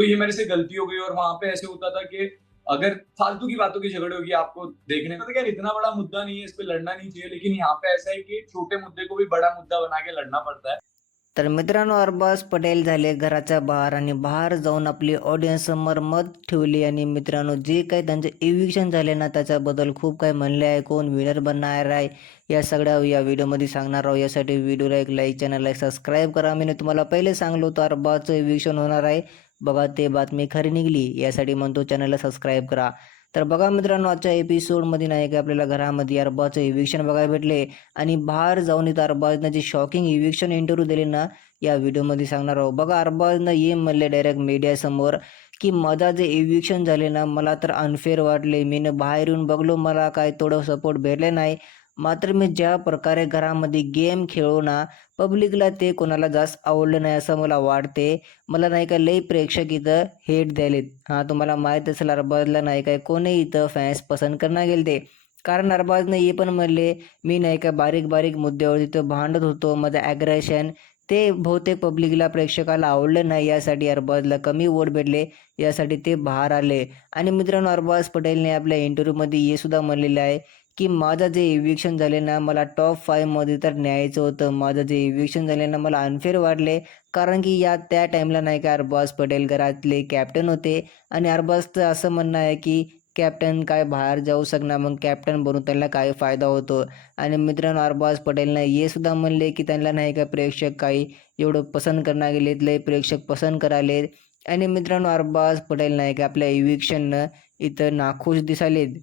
तो ये मेरे से गलती हो गई और वहां पे ऐसे होता था कि अगर फालतू की बातों की झगड़े होगी आपको देखने को तो यार इतना बड़ा मुद्दा नहीं है इस पर लड़ना नहीं चाहिए लेकिन यहाँ पे ऐसा है कि छोटे मुद्दे को भी बड़ा मुद्दा बना के लड़ना पड़ता है। तर मित्रांनो अरबाज पटेल झाले घराच्या बाहेर आणि बाहेर जाऊन आपली ऑडियन्स समोर मत ठेवली आणि मित्रांनो जे काही त्यांचे इव्हिक्शन झाले ना त्याच्याबद्दल खूप काही म्हणले आहे. कोण विनर बनणार आहे या सगळ्या या व्हिडिओमध्ये सांगणार आहोत. यासाठी व्हिडिओला एक लाईक चॅनलला एक सबस्क्राईब करा. मी तुम्हाला पहिले सांगलो होतो अरबाजचं इव्हिक्शन होणार आहे. बघा ते बातमी खरी निघली. यासाठी म्हणतो चॅनलला सबस्क्राईब करा. तर बघा मित्रांनो आजच्या एपिसोडमध्ये नाही का आपल्याला घरामध्ये अरबाचं इव्हिक्शन बघायला भेटले. आणि बाहेर जाऊन इथं अरबाजनं जे शॉकिंग इव्हिक्शन इंटरव्ह्यू दिले ना या व्हिडिओमध्ये सांगणार आहोत. बघा अरबाजनं ये म्हणले डायरेक्ट मीडियासमोर की माझा जे इव्हिक्शन झाले ना मला तर अनफेअर वाटले. मी बाहेर येऊन बघलो मला काय थोडं सपोर्ट भेटले नाही. मात्र मी ज्या प्रकारे घरामध्ये गेम खेळू ना पब्लिकला ते कोणाला जास्त आवडलं नाही असं मला वाटते. मला नाही का लई प्रेक्षक इथं हेट द्यायलेत. हां तुम्हाला माहीत असेल अरबाजला नाही काय कोणी इथं फॅन्स पसंत करणार गेले ते कारण अरबाजनं हे पण म्हणले मी नाही का बारीक बारीक मुद्द्यावर तिथं भांडत होतो माझं ॲग्रेशन ते बहुतेक पब्लिकला प्रेक्षकाला आवडलं नाही यासाठी अरबाजला कमी वोट भेटले यासाठी ते बाहेर आले. आणि मित्रांनो अरबाज पटेलने आपल्या इंटरव्ह्यूमध्ये हे सुद्धा म्हणलेलं आहे की माझं जे इव्हिक्शन झाले ना मला टॉप फाईव्हमध्ये तर न्यायचं होतं. माझं जे इव्हिक्शन झाले ना मला अनफेअर वाटले. कारण की या त्या टाईमला नाही का अरबाज पटेल घरातले कॅप्टन होते. आणि अरबाजचं असं म्हणणं आहे की कॅप्टन काय बाहेर जाऊ शकणार मग कॅप्टन बनून त्यांना काय फायदा होतो? आणि मित्रांनो अरबाज पटेलनं हे सुद्धा म्हणले की त्यांना नाही का प्रेक्षक काही एवढं पसंत करणार गेलेत लय प्रेक्षक पसंत करालेत. आणि मित्रांनो अरबाज पटेल नाही का आपल्या इव्हिक्शननं इथं नाखुश दिसालेत.